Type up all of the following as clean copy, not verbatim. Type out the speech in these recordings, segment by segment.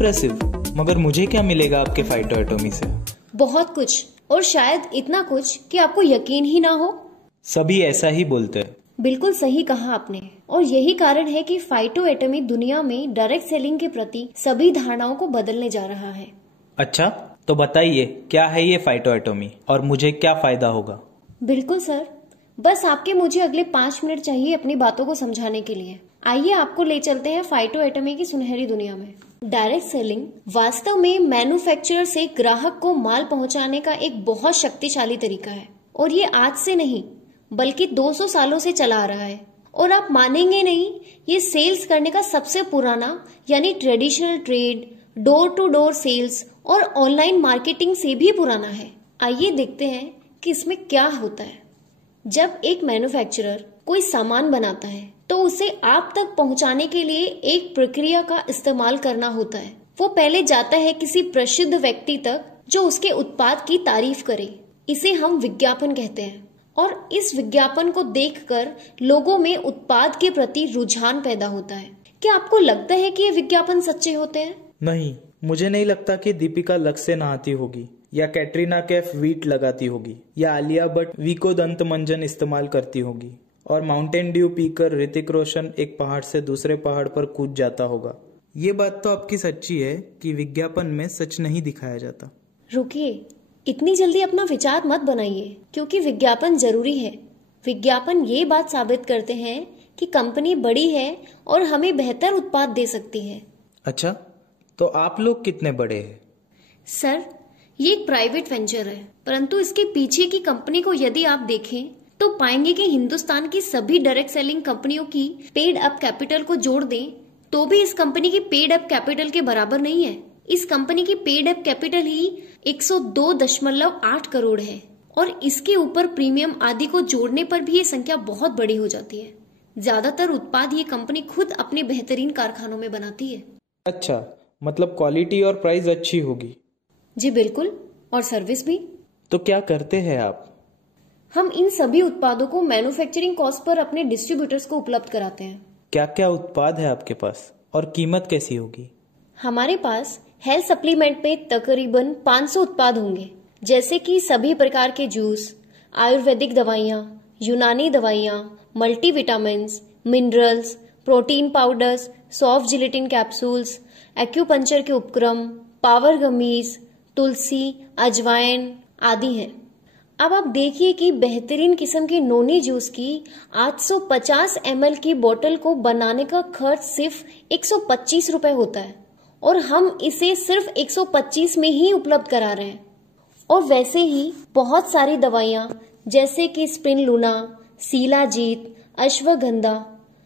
Impressive. मगर मुझे क्या मिलेगा आपके फाइटो एटॉमी से? बहुत कुछ, और शायद इतना कुछ कि आपको यकीन ही ना हो। सभी ऐसा ही बोलते हैं। बिल्कुल सही कहा आपने, और यही कारण है कि फाइटो एटॉमी दुनिया में डायरेक्ट सेलिंग के प्रति सभी धारणाओं को बदलने जा रहा है। अच्छा, तो बताइए क्या है ये फाइटो एटॉमी और मुझे क्या फायदा होगा? बिल्कुल सर, बस आपके मुझे अगले 5 मिनट चाहिए अपनी बातों को समझाने के लिए। आइए आपको ले चलते हैं फाइटो एटॉमी की सुनहरी दुनिया में। डायरेक्ट सेलिंग वास्तव में मैन्युफैक्चरर से ग्राहक को माल पहुंचाने का एक बहुत शक्तिशाली तरीका है, और ये आज से नहीं बल्कि 200 सालों से चला आ रहा है। और आप मानेंगे नहीं, ये सेल्स करने का सबसे पुराना यानी traditional trade, door to door sales और ऑनलाइन मार्केटिंग से भी पुराना है। आइए देखते हैं कि इसमें क्या होता है। जब एक मैन्युफैक्चरर कोई सामान बनाता है तो उसे आप तक पहुंचाने के लिए एक प्रक्रिया का इस्तेमाल करना होता है। वो पहले जाता है किसी प्रसिद्ध व्यक्ति तक जो उसके उत्पाद की तारीफ करे। इसे हम विज्ञापन कहते हैं, और इस विज्ञापन को देखकर लोगों में उत्पाद के प्रति रुझान पैदा होता है। क्या आपको लगता है कि ये विज्ञापन सच्चे होते हैं? नहीं, मुझे नहीं लगता कि दीपिका लक्ष्य नहाती होगी, या कैटरीना कैफ वीट लगाती होगी, या आलिया भट्ट वीको दंत मंजन इस्तेमाल करती होगी, और माउंटेन ड्यू पीकर ऋतिक रोशन एक पहाड़ से दूसरे पहाड़ पर कूद जाता होगा। ये बात तो आपकी सच्ची है कि विज्ञापन में सच नहीं दिखाया जाता। रुकिए, इतनी जल्दी अपना विचार मत बनाइए, क्योंकि विज्ञापन जरूरी है। विज्ञापन ये बात साबित करते हैं कि कंपनी बड़ी है और हमें बेहतर उत्पाद दे सकती है। अच्छा, तो आप लोग कितने बड़े हैं? सर, ये एक प्राइवेट वेंचर है, परंतु इसके पीछे की कंपनी को यदि आप देखें तो पाएंगे कि हिंदुस्तान की सभी डायरेक्ट सेलिंग कंपनियों की पेड अप कैपिटल को जोड़ दें तो भी इस कंपनी की पेड अप कैपिटल के बराबर नहीं है। इस कंपनी की पेड अप कैपिटल ही 102.8 करोड़ है, और इसके ऊपर प्रीमियम आदि को जोड़ने पर भी ये संख्या बहुत बड़ी हो जाती है। ज्यादातर उत्पाद ये कंपनी खुद अपने बेहतरीन कारखानों में बनाती है। अच्छा, मतलब क्वालिटी और प्राइस अच्छी होगी? जी बिल्कुल, और सर्विस भी। तो क्या करते हैं आप? हम इन सभी उत्पादों को मैन्युफैक्चरिंग कॉस्ट पर अपने डिस्ट्रीब्यूटर्स को उपलब्ध कराते हैं। क्या क्या उत्पाद है आपके पास और कीमत कैसी होगी? हमारे पास हेल्थ सप्लीमेंट में तकरीबन 500 उत्पाद होंगे, जैसे कि सभी प्रकार के जूस, आयुर्वेदिक दवाइयाँ, यूनानी दवाइयाँ, multivitamins, minerals, protein powders, soft gelatin capsules, acupuncture के उपक्रम, पावर गमीज, तुलसी, अजवाइन आदि हैं। अब आप देखिए कि बेहतरीन किस्म के नोनी जूस की 850 ml की बोतल को बनाने का खर्च सिर्फ 125 रुपए होता है, और हम इसे सिर्फ 125 में ही उपलब्ध करा रहे हैं। और वैसे ही बहुत सारी दवाइयाँ जैसे कि स्पिनलूना, सीलाजीत, अश्वगंधा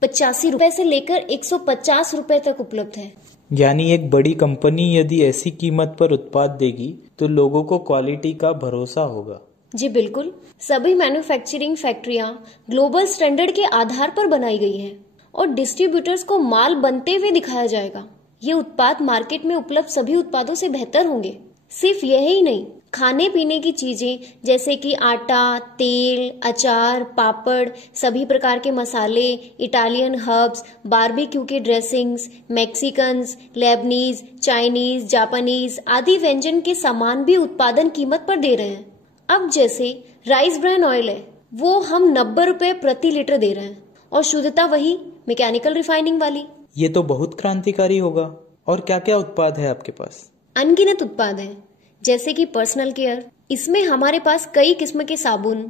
85 रुपए से लेकर 150 रुपए तक उपलब्ध है। यानी एक बड़ी कंपनी यदि ऐसी कीमत पर उत्पाद देगी तो लोगों को क्वालिटी का भरोसा होगा। जी बिल्कुल, सभी मैन्युफैक्चरिंग फैक्ट्रियां ग्लोबल स्टैंडर्ड के आधार पर बनाई गई हैं, और डिस्ट्रीब्यूटर्स को माल बनते हुए दिखाया जाएगा। ये उत्पाद मार्केट में उपलब्ध सभी उत्पादों से बेहतर होंगे। सिर्फ यही नहीं, खाने पीने की चीजें जैसे कि आटा, तेल, अचार, पापड़, सभी प्रकार के मसाले, इटालियन हर्ब्स, बारबेक्यू के dressings, Mexicans, Lebanese, Chinese, Japanese आदि व्यंजन के सामान भी उत्पादन कीमत पर दे रहे हैं। अब जैसे राइस ब्रान ऑयल है, वो हम 90 रुपए प्रति लीटर दे रहे हैं, और शुद्धता वही मैकेनिकल रिफाइनिंग वाली। ये तो बहुत क्रांतिकारी होगा। और क्या क्या उत्पाद है आपके पास? अनगिनत उत्पाद हैं, जैसे कि पर्सनल केयर। इसमें हमारे पास कई किस्म के साबुन,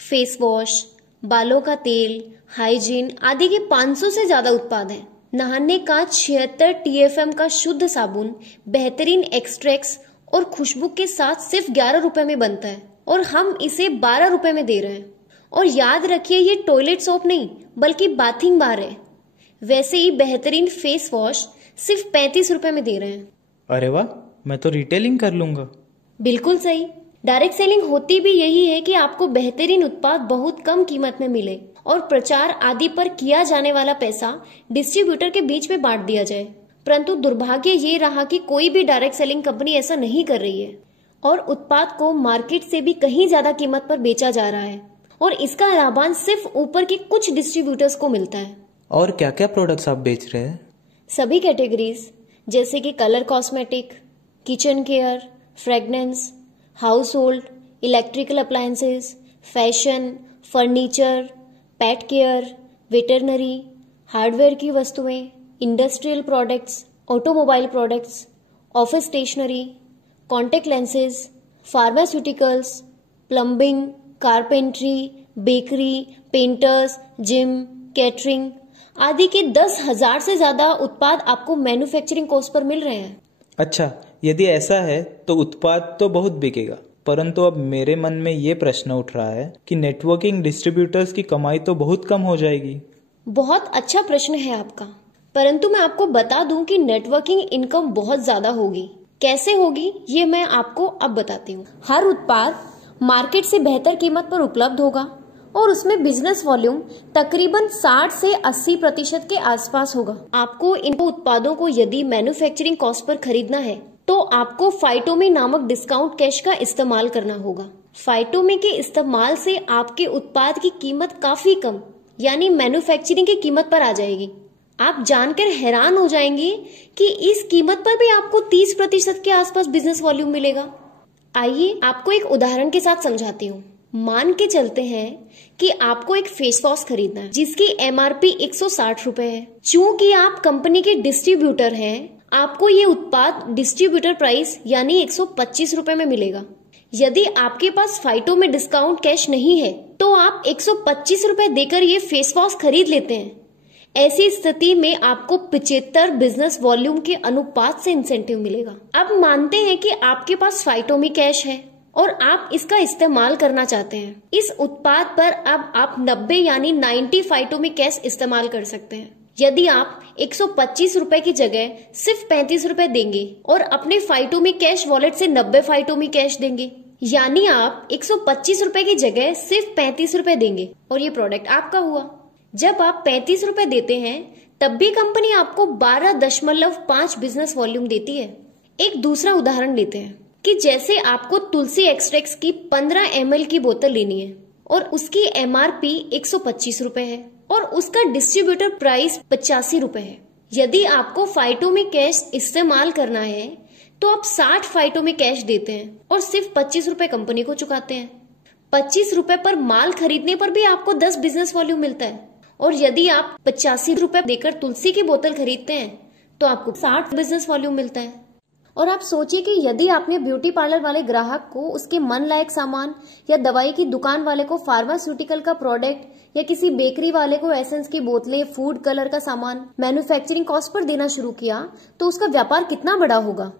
फेस वॉश, बालों का तेल, हाइजीन आदि के 500 से ज्यादा उत्पाद हैं। नहाने का 76 TFM का शुद्ध साबुन बेहतरीन एक्सट्रैक्ट्स और खुशबू के साथ सिर्फ 11 रुपए में बनता है, और हम इसे 12 रुपए में दे रहे हैं। और याद रखिए, ये टॉयलेट सोप नहीं बल्कि बाथिंग बार है। वैसे ही बेहतरीन फेस वॉश सिर्फ 35 रुपए में दे रहे हैं। अरे वाह, मैं तो रिटेलिंग कर लूंगा। बिल्कुल सही। डायरेक्ट सेलिंग होती भी यही है कि आपको बेहतरीन उत्पाद बहुत कम कीमत में मिले, और प्रचार आदि पर किया जाने वाला पैसा डिस्ट्रीब्यूटर के बीच में बांट दिया जाए। परंतु दुर्भाग्य ये रहा कि कोई भी डायरेक्ट सेलिंग कंपनी ऐसा नहीं कर रही है, और उत्पाद को मार्केट से भी कहीं ज्यादा कीमत पर बेचा जा रहा है, और इसका लाभांश सिर्फ ऊपर के कुछ डिस्ट्रीब्यूटर्स को मिलता है। और क्या क्या प्रोडक्ट्स आप बेच रहे हैं? सभी कैटेगरीज जैसे कि colour cosmetic, kitchen care, fragrance, household, electrical appliances, fashion, furniture, pet care, veterinary, hardware की वस्तुएं, industrial products, automobile products, office stationery, contact lenses, pharmaceuticals, plumbing, carpentry, bakery, painters, gym, catering आदि के 10,000 से ज्यादा उत्पाद आपको मैन्युफैक्चरिंग कॉस्ट पर मिल रहे हैं। अच्छा, यदि ऐसा है तो उत्पाद तो बहुत बिकेगा, परंतु अब मेरे मन में ये प्रश्न उठ रहा है कि नेटवर्किंग डिस्ट्रीब्यूटर्स की कमाई तो बहुत कम हो जाएगी। बहुत अच्छा प्रश्न है आपका, परंतु मैं आपको बता दूं कि नेटवर्किंग इनकम बहुत ज्यादा होगी। कैसे होगी ये मैं आपको अब बताती हूँ। हर उत्पाद मार्केट से बेहतर कीमत पर उपलब्ध होगा और उसमें बिजनेस वॉल्यूम तकरीबन 60 से 80% के आसपास होगा। आपको इन उत्पादों को यदि मैन्युफैक्चरिंग कॉस्ट पर खरीदना है तो आपको फाइटोमी नामक डिस्काउंट कैश का इस्तेमाल करना होगा। फाइटोमी के इस्तेमाल से आपके उत्पाद की कीमत काफी कम यानी मैन्युफैक्चरिंग की कीमत पर आ जाएगी। आप जानकर हैरान हो जाएंगे कि इस कीमत पर भी आपको 30% के आसपास बिजनेस वॉल्यूम मिलेगा। आइए आपको एक उदाहरण के साथ समझाती हूँ। मान के चलते हैं कि आपको एक फेस वॉश खरीदना है जिसकी MRP 160 रुपए है। चूंकि आप कंपनी के डिस्ट्रीब्यूटर हैं, आपको ये उत्पाद डिस्ट्रीब्यूटर प्राइस यानी 125 रुपए में मिलेगा। यदि आपके पास फाइटो में डिस्काउंट कैश नहीं है तो आप 125 रुपए देकर ये फेस वॉश खरीद लेते हैं। ऐसी स्थिति में आपको 75 बिजनेस वॉल्यूम के अनुपात से इंसेंटिव मिलेगा। अब मानते हैं कि आपके पास फाइटो में कैश है और आप इसका इस्तेमाल करना चाहते हैं। इस उत्पाद पर अब आप 90 यानी 90 फाइटो में कैश इस्तेमाल कर सकते हैं। यदि आप 125 रुपए की जगह सिर्फ 35 रुपए देंगे और अपने फाइटो में कैश वॉलेट से 90 फाइटो में कैश देंगे, यानी आप 125 रुपए की जगह सिर्फ 35 रुपए देंगे और ये प्रोडक्ट आपका हुआ। जब आप 35 रुपए देते हैं तब भी कंपनी आपको 12.5 बिजनेस वॉल्यूम देती है। एक दूसरा उदाहरण लेते हैं कि जैसे आपको तुलसी एक्सट्रैक्ट की 15 ml की बोतल लेनी है और उसकी MRP 125 रुपए है और उसका डिस्ट्रीब्यूटर प्राइस 85 रुपए है। यदि आपको फाइटो में कैश इस्तेमाल करना है तो आप 60 फाइटो में कैश देते हैं और सिर्फ 25 रुपए कंपनी को चुकाते हैं। 25 रुपए पर माल खरीदने पर भी आपको 10 बिजनेस वॉल्यूम मिलता है और यदि आप 85 रुपए देकर तुलसी की बोतल खरीदते हैं तो आपको 60 बिजनेस वॉल्यूम मिलता है। और आप सोचिए कि यदि आपने ब्यूटी पार्लर वाले ग्राहक को उसके मन लायक सामान या दवाई की दुकान वाले को फार्मास्यूटिकल का प्रोडक्ट या किसी बेकरी वाले को एसेंस की बोतलें, फूड कलर का सामान मैन्युफैक्चरिंग कॉस्ट पर देना शुरू किया तो उसका व्यापार कितना बड़ा होगा।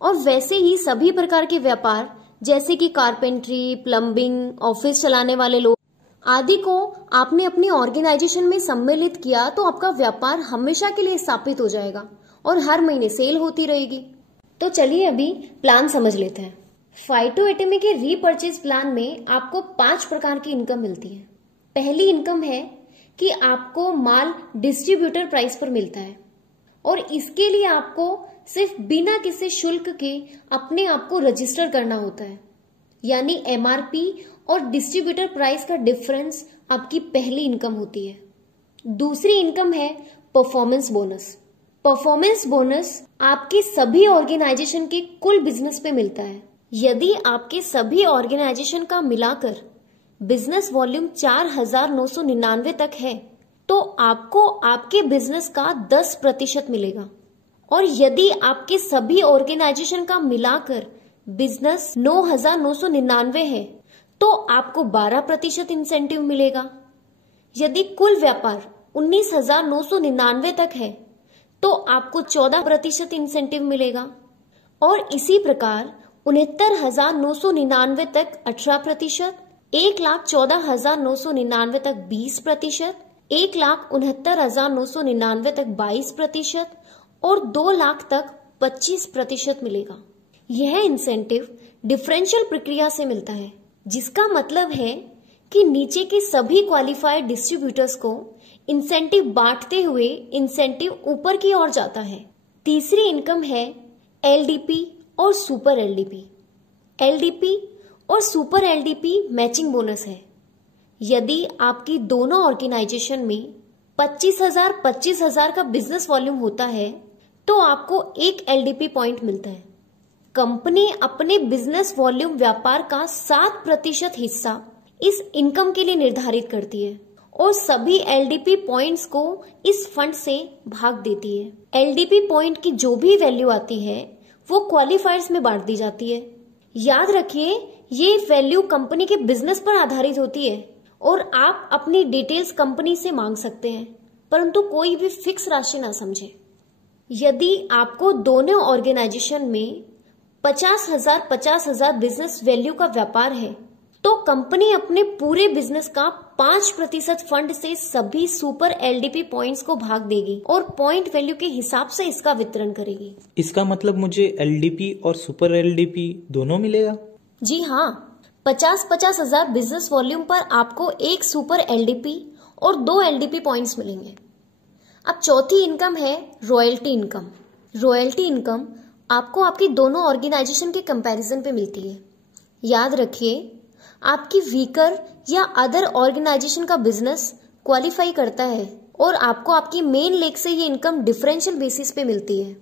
और वैसे ही सभी प्रकार के व्यापार जैसे कि कारपेंट्री, प्लम्बिंग, ऑफिस चलाने वाले लोग आदि को आपने अपनी ऑर्गेनाइजेशन में सम्मिलित किया तो आपका व्यापार हमेशा के लिए स्थापित हो जाएगा और हर महीने सेल होती रहेगी। तो चलिए अभी प्लान समझ लेते हैं। फाइटो एटमी के रीपर्चेज प्लान में आपको 5 प्रकार की इनकम मिलती है। पहली इनकम है कि आपको माल डिस्ट्रीब्यूटर प्राइस पर मिलता है और इसके लिए आपको सिर्फ बिना किसी शुल्क के अपने आप को रजिस्टर करना होता है, यानी MRP और डिस्ट्रीब्यूटर प्राइस का डिफरेंस आपकी पहली इनकम होती है। दूसरी इनकम है परफॉर्मेंस बोनस। परफॉर्मेंस बोनस आपके सभी ऑर्गेनाइजेशन के कुल बिजनेस पे मिलता है। यदि आपके सभी ऑर्गेनाइजेशन का मिलाकर बिजनेस वॉल्यूम 4,999 तक है तो आपको आपके बिजनेस का 10% मिलेगा और यदि आपके सभी ऑर्गेनाइजेशन का मिलाकर बिजनेस 9,999 है तो आपको 12% इंसेंटिव मिलेगा। यदि कुल व्यापार 19,999 तक है तो आपको 14% इंसेंटिव मिलेगा और इसी प्रकार 69,999 तक 18%, 1,14,999 तक 20%, 1,69,999 तक 22% और 2 लाख तक 25% मिलेगा। यह इंसेंटिव डिफरेंशियल प्रक्रिया से मिलता है, जिसका मतलब है कि नीचे के सभी क्वालिफाइड डिस्ट्रीब्यूटर्स को इंसेंटिव बांटते हुए इंसेंटिव ऊपर की ओर जाता है। तीसरी इनकम है LDP और सुपर LDP। LDP और सुपर LDP मैचिंग बोनस है। यदि आपकी दोनों ऑर्गेनाइजेशन में 25,000 का बिजनेस वॉल्यूम होता है तो आपको 1 LDP पॉइंट मिलता है। कंपनी अपने बिजनेस वॉल्यूम व्यापार का 7% हिस्सा इस इनकम के लिए निर्धारित करती है और सभी LDP पॉइंट्स को इस फंड से भाग देती है। LDP पॉइंट की जो भी वैल्यू आती है वो क्वालिफायर्स में बांट दी जाती है। याद रखिए, ये वैल्यू कंपनी के बिजनेस पर आधारित होती है और आप अपनी डिटेल्स कंपनी से मांग सकते हैं, परंतु कोई भी फिक्स राशि ना समझे। यदि आपको दोनों ऑर्गेनाइजेशन में 50,000 बिजनेस वैल्यू का व्यापार है तो कंपनी अपने पूरे बिजनेस का 5% फंड से सभी सुपर LDP पॉइंट्स को भाग देगी और पॉइंट वैल्यू के हिसाब से इसका वितरण करेगी। इसका मतलब मुझे LDP और सुपर LDP दोनों मिलेगा? जी हाँ, 50,000 बिजनेस वॉल्यूम पर आपको 1 सुपर LDP और 2 LDP पॉइंट्स मिलेंगे। अब चौथी इनकम है रॉयल्टी इनकम। रॉयल्टी इनकम आपको आपकी दोनों ऑर्गेनाइजेशन के कंपैरिजन पे मिलती है। याद रखिए, आपकी वीकर या अदर ऑर्गेनाइजेशन का बिजनेस क्वालिफाई करता है और आपको आपकी मेन लेग से ये इनकम डिफरेंशियल बेसिस पे मिलती है।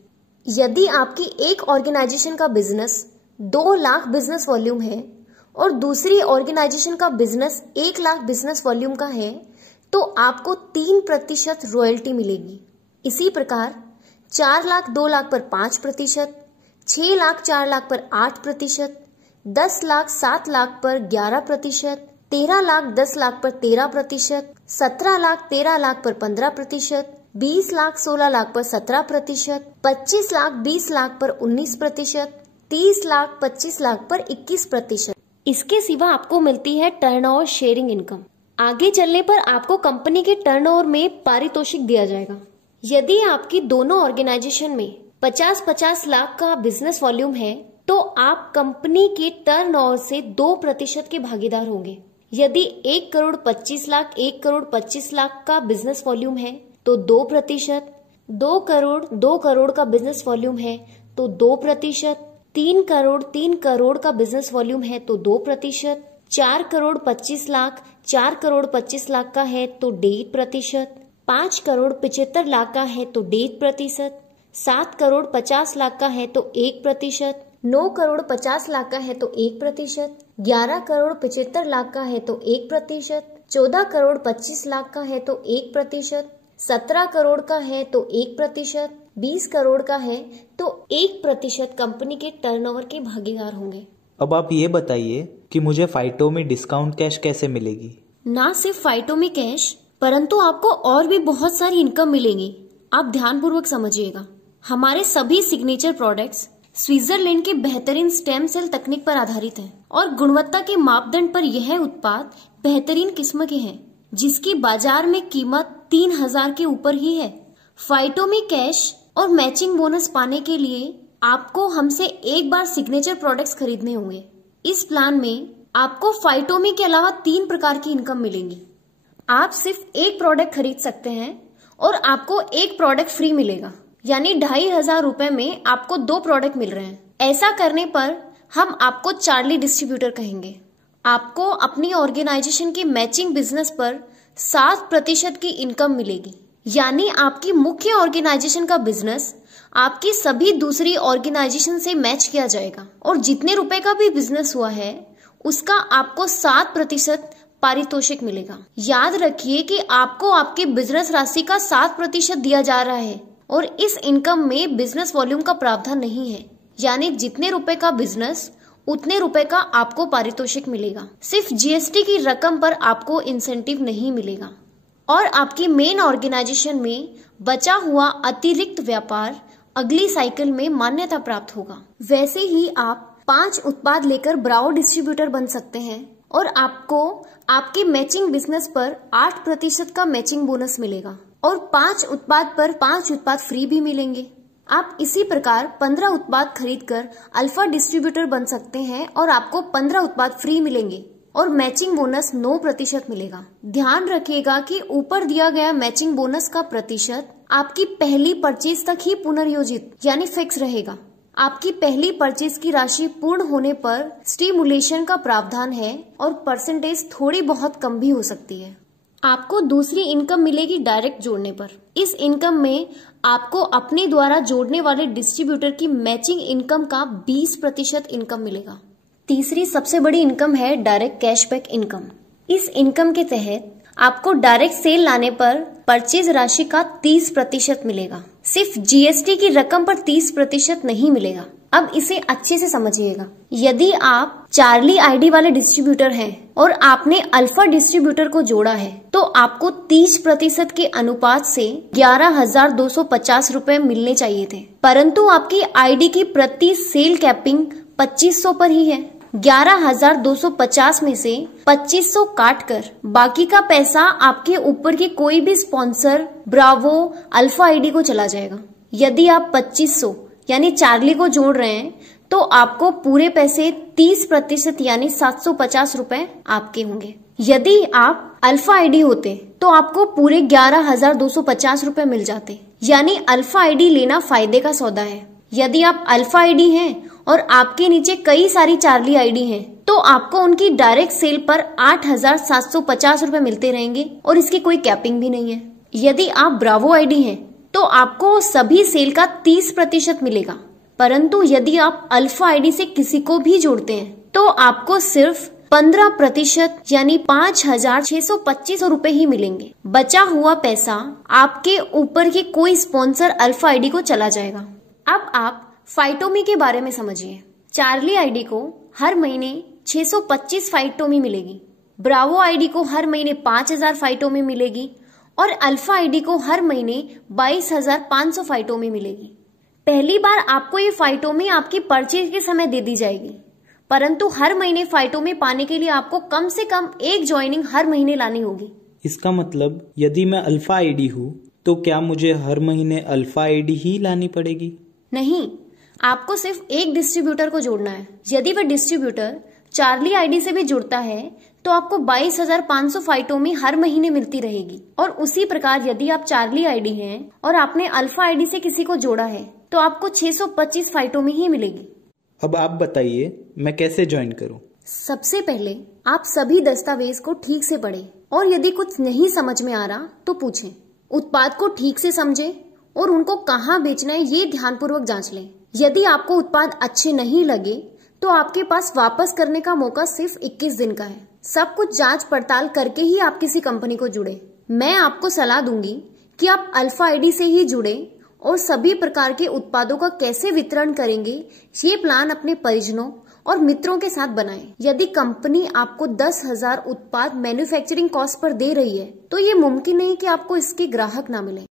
यदि आपकी एक ऑर्गेनाइजेशन का बिजनेस 2 लाख बिजनेस वॉल्यूम है और दूसरी ऑर्गेनाइजेशन का बिजनेस 1 लाख बिजनेस वॉल्यूम का है तो आपको 3% रॉयल्टी मिलेगी। इसी प्रकार 4 लाख 2 लाख पर 5%, 6 लाख 4 लाख पर 8%, 10 लाख 7 लाख पर 11%, 13 लाख 10 लाख पर 13%, 17 लाख 13 लाख पर 15%, 20 लाख 16 लाख पर 17%, 25 लाख 20 लाख पर 19%, 30 लाख 25 लाख पर 21%। इसके सिवा आपको मिलती है टर्नओवर शेयरिंग इनकम। आगे चलने पर आपको कंपनी के टर्नओवर में पारितोषिक दिया जाएगा। यदि आपकी दोनों ऑर्गेनाइजेशन में 50-50 लाख का बिजनेस वॉल्यूम है तो आप कंपनी के टर्नओवर से 2% के भागीदार होंगे। यदि 1 करोड़ 25 लाख 1 करोड़ 25 लाख का बिजनेस वॉल्यूम है तो 2%, 2 करोड़ का बिजनेस वॉल्यूम है तो 2%, 3 करोड़ का बिजनेस वॉल्यूम है तो 2%, 4 करोड़ 25 लाख 4 करोड़ 25 लाख का है तो 1.5%, 5 करोड़ 75 लाख का है तो 1.5%, 7 करोड़ 50 लाख का है तो 1%, 9 करोड़ 50 लाख का है तो 1%, 11 करोड़ 75 लाख का है तो 1%, 14 करोड़ 25 लाख का है तो 1%, 17 करोड़ का है तो 1%, 20 करोड़ का है तो 1% कंपनी के टर्नओवर के भागीदार होंगे। अब आप ये बताइए कि मुझे फाइटो में डिस्काउंट कैश कैसे मिलेगी? ना सिर्फ फाइटो में कैश, परंतु आपको और भी बहुत सारी इनकम मिलेंगी। आप ध्यानपूर्वक समझिएगा। हमारे सभी सिग्नेचर प्रोडक्ट्स स्विट्जरलैंड के बेहतरीन स्टेम सेल तकनीक पर आधारित हैं और गुणवत्ता के मापदंड पर यह उत्पाद बेहतरीन किस्म के हैं जिसकी बाजार में कीमत 3,000 के ऊपर ही है। फाइटो में कैश और मैचिंग बोनस पाने के लिए आपको हमसे एक बार सिग्नेचर प्रोडक्ट्स खरीदने होंगे। इस प्लान में आपको फाइटोमी के अलावा 3 प्रकार की इनकम मिलेंगी। आप सिर्फ एक प्रोडक्ट खरीद सकते हैं और आपको एक प्रोडक्ट फ्री मिलेगा, यानी 2,500 रुपए में आपको 2 प्रोडक्ट मिल रहे हैं। ऐसा करने पर हम आपको चार्ली डिस्ट्रीब्यूटर कहेंगे। आपको अपनी ऑर्गेनाइजेशन के मैचिंग बिजनेस पर 7% की इनकम मिलेगी, यानी आपकी मुख्य ऑर्गेनाइजेशन का बिजनेस आपकी सभी दूसरी ऑर्गेनाइजेशन से मैच किया जाएगा और जितने रुपए का भी बिजनेस हुआ है उसका आपको 7% पारितोषिक मिलेगा। याद रखिए कि आपको आपके बिजनेस राशि का 7% दिया जा रहा है और इस इनकम में बिजनेस वॉल्यूम का प्रावधान नहीं है, यानी जितने रुपए का बिजनेस उतने रुपए का आपको पारितोषिक मिलेगा। सिर्फ GST की रकम पर आपको इंसेंटिव नहीं मिलेगा और आपकी मेन ऑर्गेनाइजेशन में बचा हुआ अतिरिक्त व्यापार अगली साइकिल में मान्यता प्राप्त होगा। वैसे ही आप 5 उत्पाद लेकर ब्राओ डिस्ट्रीब्यूटर बन सकते हैं और आपको आपके मैचिंग बिजनेस पर 8% का मैचिंग बोनस मिलेगा और 5 उत्पाद पर 5 उत्पाद फ्री भी मिलेंगे। आप इसी प्रकार 15 उत्पाद खरीदकर अल्फा डिस्ट्रीब्यूटर बन सकते हैं और आपको 15 उत्पाद फ्री मिलेंगे और मैचिंग बोनस 9% मिलेगा। ध्यान रखिएगा कि ऊपर दिया गया मैचिंग बोनस का प्रतिशत आपकी पहली परचेज तक ही पुनर्योजित यानी फिक्स रहेगा। आपकी पहली परचेज की राशि पूर्ण होने पर स्टिमुलेशन का प्रावधान है और परसेंटेज थोड़ी बहुत कम भी हो सकती है। आपको दूसरी इनकम मिलेगी डायरेक्ट जोड़ने पर। इस इनकम में आपको अपने द्वारा जोड़ने वाले डिस्ट्रीब्यूटर की मैचिंग इनकम का 20% इनकम मिलेगा। तीसरी सबसे बड़ी इनकम है डायरेक्ट कैशबैक इनकम। इस इनकम के तहत आपको डायरेक्ट सेल लाने पर परचेज राशि का 30% मिलेगा। सिर्फ जीएसटी की रकम पर 30% नहीं मिलेगा। अब इसे अच्छे से समझिएगा। यदि आप चार्ली आईडी वाले डिस्ट्रीब्यूटर हैं और आपने अल्फा डिस्ट्रीब्यूटर को जोड़ा है तो आपको 30% के अनुपात से 11,250 रुपए मिलने चाहिए थे, परंतु आपकी आईडी की प्रति सेल कैपिंग 2500 पर ही है। 11,250 में से 2500 काट कर बाकी का पैसा आपके ऊपर के कोई भी स्पॉन्सर, ब्रावो, अल्फा आईडी को चला जाएगा। यदि आप 2500 यानी चार्ली को जोड़ रहे हैं तो आपको पूरे पैसे 30% यानी 750 रुपए आपके होंगे। यदि आप अल्फा आईडी होते तो आपको पूरे 11,250 रुपए मिल जाते, यानी अल्फा आईडी लेना फायदे का सौदा है। यदि आप अल्फा आईडी हैं और आपके नीचे कई सारी चार्ली आईडी हैं तो आपको उनकी डायरेक्ट सेल पर 8,750 रुपए मिलते रहेंगे और इसकी कोई कैपिंग भी नहीं है। यदि आप ब्रावो आईडी हैं तो आपको सभी सेल का 30% मिलेगा, परंतु यदि आप अल्फा आईडी से किसी को भी जोड़ते हैं तो आपको सिर्फ 15% यानी 5,625 रुपए ही मिलेंगे। बचा हुआ पैसा आपके ऊपर के कोई स्पॉन्सर अल्फा आईडी को चला जाएगा। अब आप फाइटोमी के बारे में समझिए। चार्ली आईडी को हर महीने 625 फाइटोमी मिलेगी, ब्रावो आईडी को हर महीने 5,000 फाइटोमी मिलेगी और अल्फा आईडी को हर महीने 22,500 फाइटोमी मिलेगी। पहली बार आपको ये फाइटोमी आपकी परचेज के समय दे दी जाएगी, परंतु हर महीने फाइटोमी पाने के लिए आपको कम से कम एक ज्वाइनिंग हर महीने लानी होगी। इसका मतलब यदि मैं अल्फा आईडी हूँ तो क्या मुझे हर महीने अल्फा आईडी ही लानी पड़ेगी? नहीं, आपको सिर्फ एक डिस्ट्रीब्यूटर को जोड़ना है। यदि वह डिस्ट्रीब्यूटर चार्ली आईडी से भी जुड़ता है तो आपको 22,500 फाइटोमी हर महीने मिलती रहेगी। और उसी प्रकार यदि आप चार्ली आईडी हैं और आपने अल्फा आईडी से किसी को जोड़ा है तो आपको 625 फाइटोमी ही मिलेगी। अब आप बताइए मैं कैसे ज्वाइन करूं? सबसे पहले आप सभी दस्तावेज को ठीक से पढ़ें और यदि कुछ नहीं समझ में आ रहा तो पूछें। उत्पाद को ठीक से समझें और उनको कहाँ बेचना है ये ध्यानपूर्वक जांच लें। यदि आपको उत्पाद अच्छे नहीं लगे तो आपके पास वापस करने का मौका सिर्फ 21 दिन का है। सब कुछ जांच पड़ताल करके ही आप किसी कंपनी को जुड़े। मैं आपको सलाह दूंगी कि आप अल्फा आईडी से ही जुड़े और सभी प्रकार के उत्पादों का कैसे वितरण करेंगे ये प्लान अपने परिजनों और मित्रों के साथ बनाएं। यदि कंपनी आपको 10,000 उत्पाद मैन्युफैक्चरिंग कॉस्ट पर दे रही है तो ये मुमकिन नहीं कि आपको इसके ग्राहक ना मिले।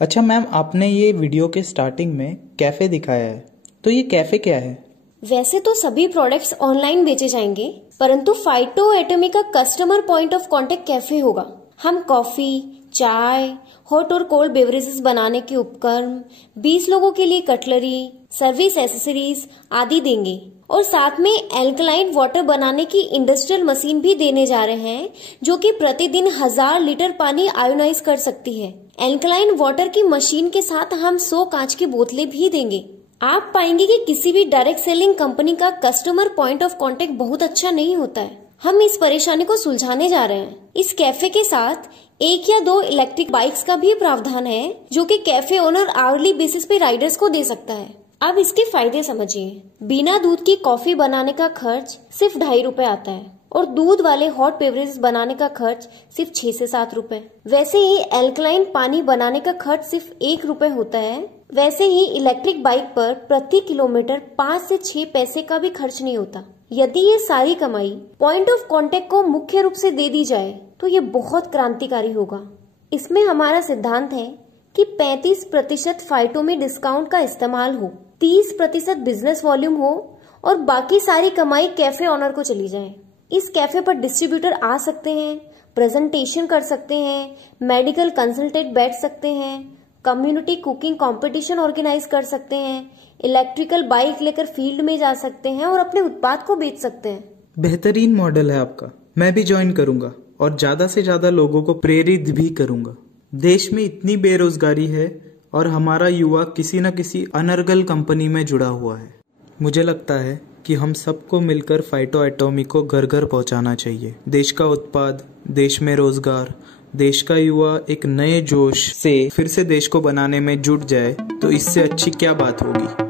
अच्छा मैम, आपने ये वीडियो के स्टार्टिंग में कैफे दिखाया है, तो ये कैफे क्या है? वैसे तो सभी प्रोडक्ट्स ऑनलाइन बेचे जाएंगे, परंतु फाइटो एटमी का customer point of contact cafe होगा। हम कॉफी, चाय, हॉट और कोल्ड बेवरेजेस बनाने के उपकरण, 20 लोगों के लिए कटलरी, सर्विस एसेसरीज आदि देंगे और साथ में एल्कलाइन वाटर बनाने की इंडस्ट्रियल मशीन भी देने जा रहे हैं जो कि प्रतिदिन 1000 लीटर पानी आयोनाइज कर सकती है। एल्कलाइन वाटर की मशीन के साथ हम 100 कांच की बोतलें भी देंगे। आप पाएंगे कि किसी भी डायरेक्ट सेलिंग कंपनी का कस्टमर पॉइंट ऑफ कांटेक्ट बहुत अच्छा नहीं होता है। हम इस परेशानी को सुलझाने जा रहे हैं। इस कैफे के साथ 1 या 2 इलेक्ट्रिक बाइक्स का भी प्रावधान है जो कि कैफे ओनर आवरली बेसिस पे राइडर्स को दे सकता है। अब इसके फायदे समझिए। बिना दूध की कॉफी बनाने का खर्च सिर्फ 2.5 रुपए आता है और दूध वाले हॉट बेवरेजेस बनाने का खर्च सिर्फ 6 से 7 रुपए। वैसे ही एल्कलाइन पानी बनाने का खर्च सिर्फ 1 रुपए होता है। वैसे ही इलेक्ट्रिक बाइक पर प्रति किलोमीटर 5 से 6 पैसे का भी खर्च नहीं होता। यदि ये सारी कमाई पॉइंट ऑफ कांटेक्ट को मुख्य रूप से दे दी जाए तो ये बहुत क्रांतिकारी होगा। इसमें हमारा सिद्धांत है कि 35% फाइटो में डिस्काउंट का इस्तेमाल हो, 30% बिजनेस वॉल्यूम हो और बाकी सारी कमाई कैफे ऑनर को चली जाए। इस कैफे पर डिस्ट्रीब्यूटर आ सकते हैं, प्रेजेंटेशन कर सकते हैं, मेडिकल कंसल्टेंट बैठ सकते हैं, कम्युनिटी कुकिंग कंपटीशन ऑर्गेनाइज कर सकते हैं, इलेक्ट्रिकल बाइक लेकर फील्ड में जा सकते हैं और अपने उत्पाद को बेच सकते हैं। बेहतरीन मॉडल है आपका। मैं भी ज्वाइन करूंगा और ज्यादा से ज्यादा लोगों को प्रेरित भी करूंगा। देश में इतनी बेरोजगारी है और हमारा युवा किसी न किसी अनर्गल कंपनी में जुड़ा हुआ है। मुझे लगता है कि हम सबको मिलकर फाइटो एटॉमी को घर घर पहुंचाना चाहिए। देश का उत्पाद, देश में रोजगार, देश का युवा एक नए जोश से फिर से देश को बनाने में जुट जाए तो इससे अच्छी क्या बात होगी।